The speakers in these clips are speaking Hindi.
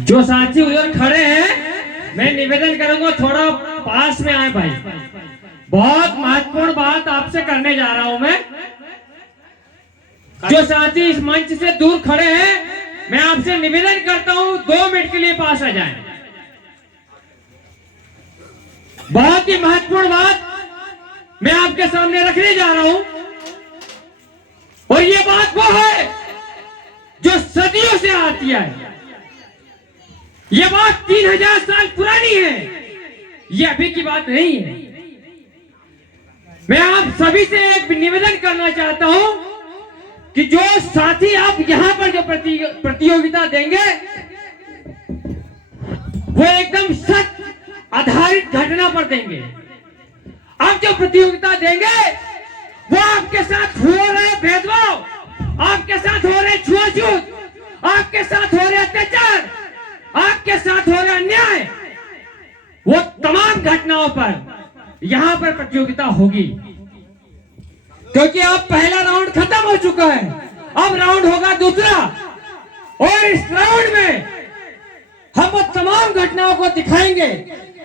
जो साथी उधर खड़े हैं, मैं निवेदन करूंगा थोड़ा पास में आए भाई। बहुत महत्वपूर्ण बात आपसे करने जा रहा हूं मैं। जो साथी इस मंच से दूर खड़े हैं, मैं आपसे निवेदन करता हूं 2 मिनट के लिए पास आ जाएं। बहुत ही महत्वपूर्ण बात मैं आपके सामने रखने जा रहा हूं, और ये बात वो है जो सदियों से आती है। ये बात 3000 साल पुरानी है, ये अभी की बात नहीं है। मैं आप सभी से एक निवेदन करना चाहता हूं कि जो साथी आप यहां पर जो प्रतियोगिता देंगे, वो एकदम सत्य आधारित घटना पर देंगे। आप जो प्रतियोगिता देंगे वो आपके साथ हो रहे भेदभाव, आपके साथ हो रहे छुआछूत, आपके साथ हो रहे अत्याचार, आपके साथ हो रहे अन्याय, वो तमाम घटनाओं पर यहां पर प्रतियोगिता होगी। क्योंकि अब पहला राउंड खत्म हो चुका है, अब राउंड होगा दूसरा, और इस राउंड में हम वो तमाम घटनाओं को दिखाएंगे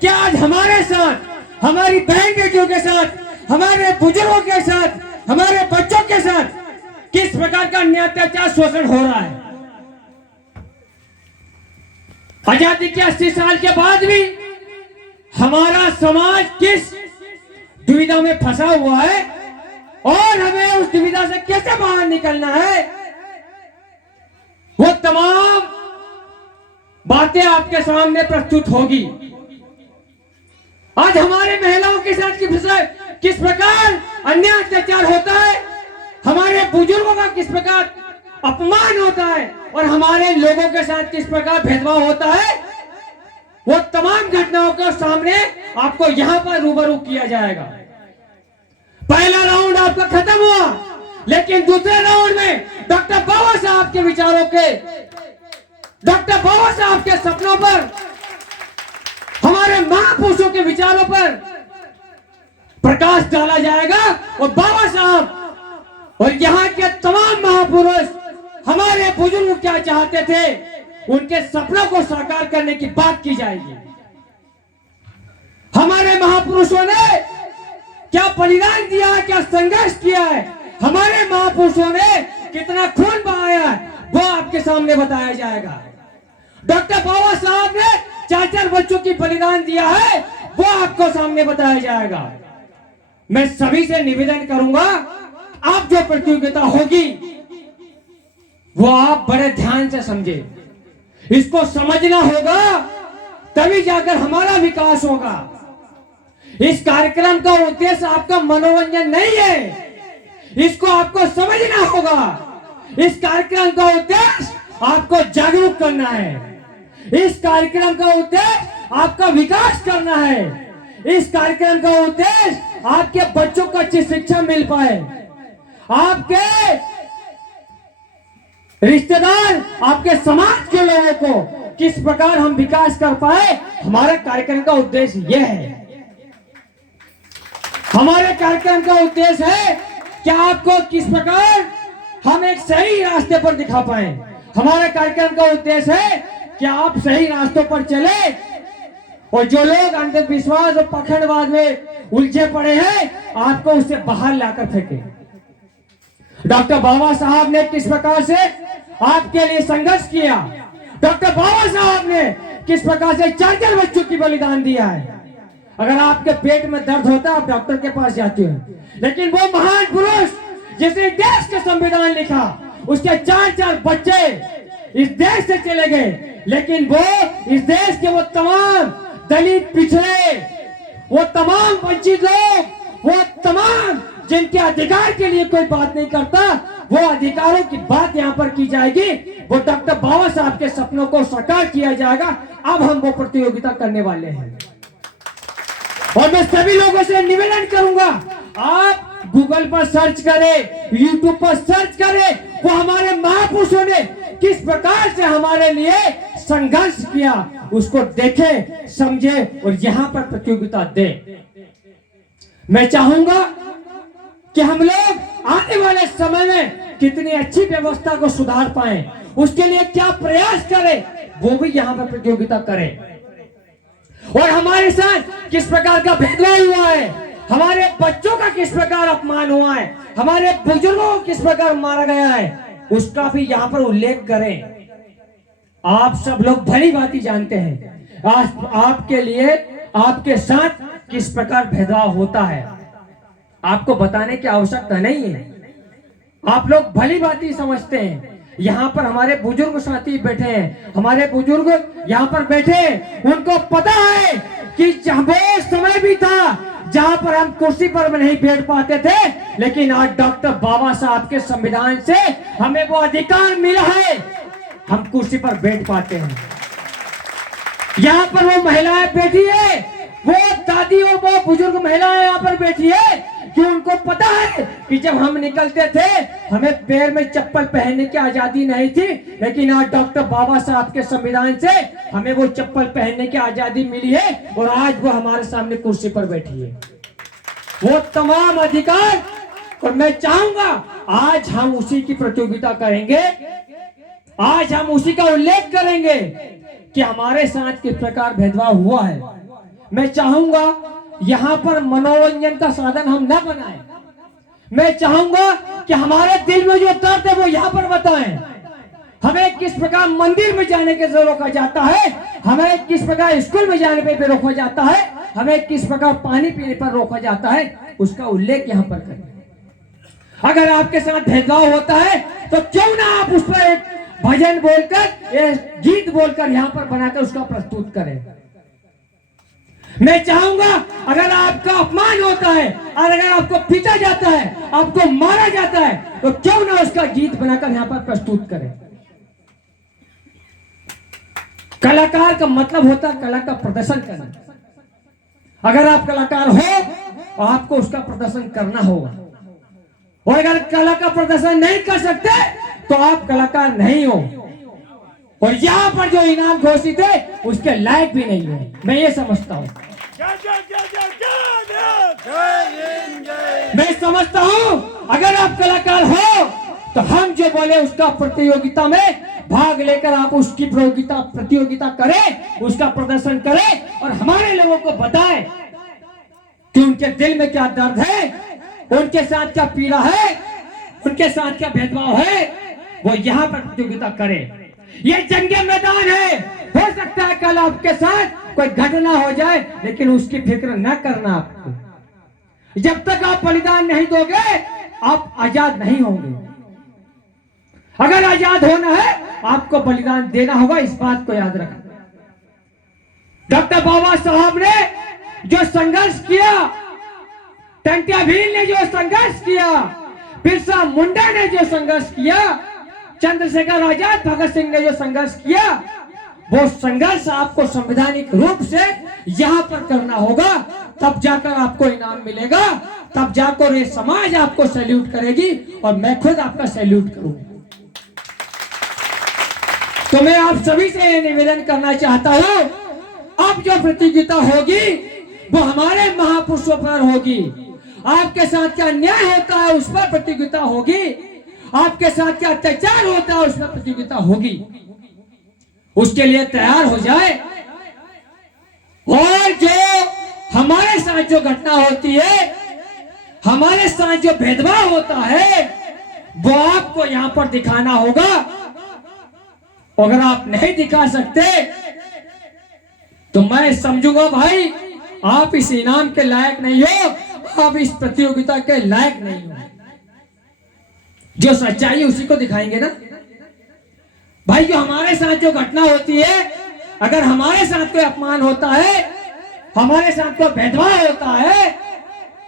कि आज हमारे साथ, हमारी बहन बेटियों के साथ, हमारे बुजुर्गों के साथ, हमारे बच्चों के साथ किस प्रकार का अन्याय, अत्याचार, शोषण हो रहा है। आजादी के 80 साल के बाद भी हमारा समाज किस दुविधा में फंसा हुआ है, और हमें उस दुविधा से कैसे बाहर निकलना है, वो तमाम बातें आपके सामने प्रस्तुत होगी। आज हमारे महिलाओं के साथ किस प्रकार अन्याय अत्याचार होता है, हमारे बुजुर्गों का किस प्रकार अपमान होता है, और हमारे लोगों के साथ किस प्रकार भेदभाव होता है, वो तमाम घटनाओं के सामने आपको यहां पर रूबरू किया जाएगा। पहला राउंड आपका खत्म हुआ, लेकिन दूसरे राउंड में डॉक्टर बाबा साहब के विचारों के, डॉक्टर बाबा साहब के सपनों पर, हमारे महापुरुषों के विचारों पर प्रकाश डाला जाएगा। और बाबा साहब और यहाँ के तमाम महापुरुष, हमारे बुजुर्ग क्या चाहते थे, उनके सपनों को साकार करने की बात की जाएगी। हमारे महापुरुषों ने क्या बलिदान दिया है, क्या संघर्ष किया है, हमारे महापुरुषों ने कितना खून बहाया है, वो आपके सामने बताया जाएगा। डॉक्टर बाबा साहब ने 4 बच्चों की बलिदान दिया है, वो आपको सामने बताया जाएगा। मैं सभी से निवेदन करूंगा, आप जो प्रतियोगिता होगी वो आप बड़े ध्यान से समझे। इसको समझना होगा, तभी जाकर हमारा विकास होगा। इस कार्यक्रम का उद्देश्य आपका मनोरंजन नहीं है, इसको आपको समझना होगा। इस कार्यक्रम का उद्देश्य आपको जागरूक करना है, इस कार्यक्रम का उद्देश्य आपका विकास करना है, इस कार्यक्रम का उद्देश्य आपके बच्चों को अच्छी शिक्षा मिल पाए, आपके रिश्तेदार, आपके समाज के लोगों को किस प्रकार हम विकास कर पाए। हमारे कार्यक्रम का उद्देश्य यह है। हमारे कार्यक्रम का उद्देश्य है कि आपको किस प्रकार हम एक सही रास्ते पर दिखा पाए। हमारे कार्यक्रम का उद्देश्य है कि आप सही रास्तों पर चले, और जो लोग अंधविश्वास और पखंडवाद में उलझे पड़े हैं, आपको उससे बाहर लाकर फेंके। डॉक्टर बाबा साहब ने किस प्रकार से आपके लिए संघर्ष किया, डॉक्टर बाबा साहब ने किस प्रकार से 4 बच्चों की बलिदान दिया है। अगर आपके पेट में दर्द होता है, आप डॉक्टर के पास जाते हैं, लेकिन वो महान पुरुष जिसने देश के संविधान लिखा, उसके 4 बच्चे इस देश से चले गए, लेकिन वो इस देश के वो तमाम दलित, पिछड़े, वो तमाम वंचित लोग, वो तमाम जिनके अधिकार के लिए कोई बात नहीं करता, वो अधिकारों की बात यहाँ पर की जाएगी। वो डॉक्टर बाबा साहब के सपनों को साकार किया जाएगा। अब हम वो प्रतियोगिता करने वाले हैं, और मैं सभी लोगों से निवेदन करूंगा, आप गूगल पर सर्च करें, यूट्यूब पर सर्च करें, वो हमारे महापुरुषों ने किस प्रकार से हमारे लिए संघर्ष किया, उसको देखें, समझे, और यहाँ पर प्रतियोगिता दें। मैं चाहूंगा कि हम लोग आने वाले समय में कितनी अच्छी व्यवस्था को सुधार पाएं, उसके लिए क्या प्रयास करें, वो भी यहाँ पर प्रतियोगिता करें। और हमारे साथ किस प्रकार का भेदभाव हुआ है, हमारे बच्चों का किस प्रकार अपमान हुआ है, हमारे बुजुर्गों को किस प्रकार मारा गया है, उसका भी यहाँ पर उल्लेख करें। आप सब लोग भली भांति जानते हैं आज आपके लिए आपके साथ किस प्रकार भेदभाव होता है, आपको बताने की आवश्यकता नहीं है। आप लोग भली भांति समझते हैं। यहाँ पर हमारे बुजुर्ग साथी बैठे हैं, हमारे बुजुर्ग यहाँ पर बैठे, उनको पता है कि वो समय भी था जहाँ पर हम कुर्सी पर नहीं बैठ पाते थे, लेकिन आज डॉक्टर बाबा साहब के संविधान से हमें वो अधिकार मिला है, हम कुर्सी पर बैठ पाते हैं। यहाँ पर वो महिलाएं बैठी है, वो दादी और वो बुजुर्ग महिलाएं यहाँ पर बैठी है कि उनको पता है कि जब हम निकलते थे हमें पैर में चप्पल पहनने की आजादी नहीं थी, लेकिन आज डॉक्टर बाबा साहब के संविधान से हमें वो चप्पल पहनने की आजादी मिली है और आज वो हमारे सामने कुर्सी पर बैठी है। वो तमाम अधिकार, और मैं चाहूंगा आज हम उसी की प्रतियोगिता करेंगे, आज हम उसी का उल्लेख करेंगे कि हमारे साथ किस प्रकार भेदभाव हुआ है। मैं चाहूंगा यहाँ पर मनोरंजन का साधन हम न बनाएं। मैं चाहूंगा कि हमारे दिल में जो दर्द है वो यहाँ पर बताएं। हमें किस प्रकार मंदिर में जाने के से रोका जाता है, हमें किस प्रकार स्कूल में जाने पे रोका जाता है, हमें किस प्रकार पानी पीने पर रोका जाता है, उसका उल्लेख यहाँ पर करें। अगर आपके साथ भेदभाव होता है तो क्यों ना आप उस पर एक भजन बोलकर, एक गीत बोलकर यहाँ पर बनाकर उसका प्रस्तुत करें। मैं चाहूंगा अगर आपका अपमान होता है और अगर आपको पीटा जाता है, आपको मारा जाता है, तो क्यों ना उसका गीत बनाकर यहाँ पर प्रस्तुत करें। कलाकार का मतलब होता है कला का प्रदर्शन करना। अगर आप कलाकार हो तो आपको उसका प्रदर्शन करना होगा, और अगर कला का प्रदर्शन नहीं कर सकते तो आप कलाकार नहीं हो, और यहाँ पर जो इनाम घोषित है उसके लायक भी नहीं है। मैं ये समझता हूँ, मैं समझता हूँ अगर आप कलाकार हो तो हम जो बोले उसका प्रतियोगिता में भाग लेकर आप उसकी प्रतियोगिता करें, उसका प्रदर्शन करें और हमारे लोगों को बताएं कि उनके दिल में क्या दर्द है, उनके साथ क्या पीड़ा है, उनके साथ क्या भेदभाव है, वो यहाँ पर प्रतियोगिता करें। ये जंगे मैदान है, हो सकता है कल आपके साथ कोई घटना हो जाए, लेकिन उसकी फिक्र न करना। आपको जब तक आप बलिदान नहीं दोगे आप आजाद नहीं होंगे। अगर आजाद होना है आपको बलिदान देना होगा, इस बात को याद रखना। डॉक्टर बाबा साहब ने जो संघर्ष किया, टंट्या भील ने जो संघर्ष किया, बिरसा मुंडा ने जो संघर्ष किया, चंद्रशेखर आजाद, भगत सिंह ने जो संघर्ष किया, वो संघर्ष आपको संवैधानिक रूप से यहाँ पर करना होगा, तब जाकर आपको इनाम मिलेगा, तब जाकर ये समाज आपको सैल्यूट करेगी और मैं खुद आपका सैल्यूट करूंगा। तो मैं आप सभी से ये निवेदन करना चाहता हूं, अब जो प्रतियोगिता होगी वो हमारे महापुरुषों पर होगी। आपके साथ क्या अन्याय होता है उस पर प्रतियोगिता होगी, आपके साथ क्या अत्याचार होता है उस पर प्रतियोगिता होगी। उसके लिए तैयार हो जाए, और जो हमारे साथ जो घटना होती है, हमारे साथ जो भेदभाव होता है, वो आपको यहां पर दिखाना होगा। अगर आप नहीं दिखा सकते तो मैं समझूंगा भाई आप इस इनाम के लायक नहीं हो, आप इस प्रतियोगिता के लायक नहीं हो। जो सच्चाई उसी को दिखाएंगे ना भाई। जो हमारे साथ जो घटना होती है, अगर हमारे साथ कोई अपमान होता है, हमारे साथ कोई भेदभाव होता है,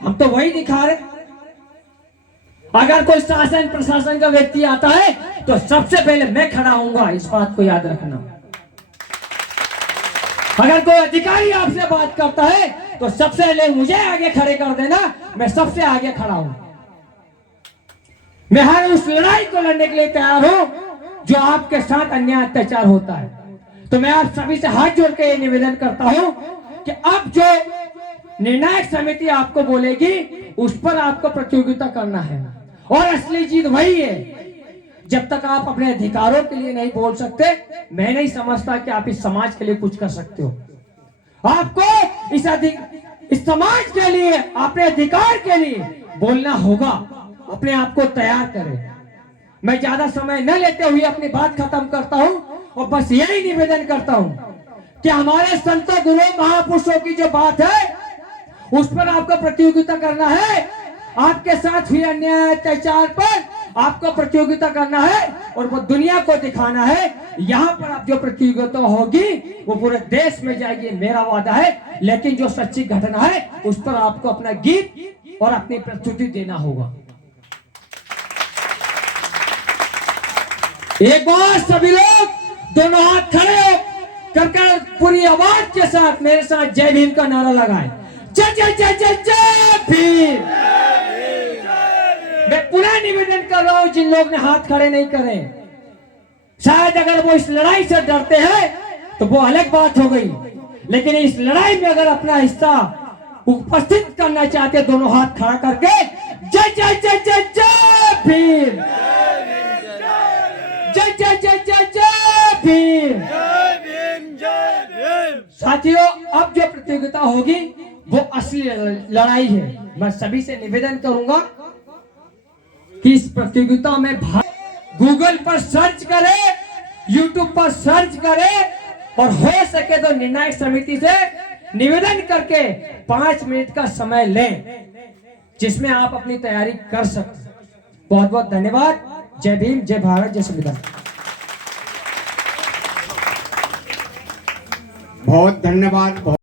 हम तो वही दिखा रहे। अगर कोई शासन प्रशासन का व्यक्ति आता है तो सबसे पहले मैं खड़ा होऊंगा, इस बात को याद रखना। अगर कोई अधिकारी आपसे बात करता है तो सबसे पहले मुझे आगे खड़े कर देना, मैं सबसे आगे खड़ा हूं। मैं हर उस लड़ाई को लड़ने के लिए तैयार हूं जो आपके साथ अन्याय अत्याचार होता है। तो मैं आप सभी से हाथ जोड़ के ये निवेदन करता हूं कि अब जो निर्णायक समिति आपको बोलेगी उस पर आपको प्रतियोगिता करना है, और असली जीत वही है जब तक आप अपने अधिकारों के लिए नहीं बोल सकते, मैं नहीं समझता कि आप इस समाज के लिए कुछ कर सकते हो। आपको इस समाज के लिए, अपने अधिकार के लिए बोलना होगा। अपने आप को तैयार करें। मैं ज्यादा समय न लेते हुए अपनी बात खत्म करता हूं और बस यही निवेदन करता हूं कि हमारे संतों गुरुओं महापुरुषों की जो बात है उस पर आपको प्रतियोगिता करना है। आपके साथ हुए अन्याय अत्याचार पर आपको प्रतियोगिता करना है और वो दुनिया को दिखाना है। यहाँ पर आप जो प्रतियोगिता होगी वो पूरे देश में जाएगी, मेरा वादा है। लेकिन जो सच्ची घटना है उस पर आपको अपना गीत और अपनी प्रस्तुति देना होगा। एक बार सभी लोग दोनों हाथ खड़े हो कर पूरी आवाज के साथ मेरे साथ जय भीम का नारा लगाए। जय जय जय जय जय भीम। मैं पुनः निवेदन कर रहा हूं, जिन लोग ने हाथ खड़े नहीं करे, शायद अगर वो इस लड़ाई से डरते हैं तो वो अलग बात हो गई, लेकिन इस लड़ाई में अगर अपना हिस्सा उपस्थित करना चाहते दोनों हाथ खड़ा करके जय जय जय जय जय भीम, जय जय जय जय जय भीम। साथियों, अब जो प्रतियोगिता होगी वो असली लड़ाई है। मैं सभी से निवेदन करूंगा कि इस प्रतियोगिता में गूगल पर सर्च करें, यूट्यूब पर सर्च करें और हो सके तो निर्णायक समिति से निवेदन करके 5 मिनट का समय लें जिसमें आप अपनी तैयारी कर सकते। बहुत बहुत धन्यवाद। जय भीम, जय भारत, जय संविधान। बहुत धन्यवाद।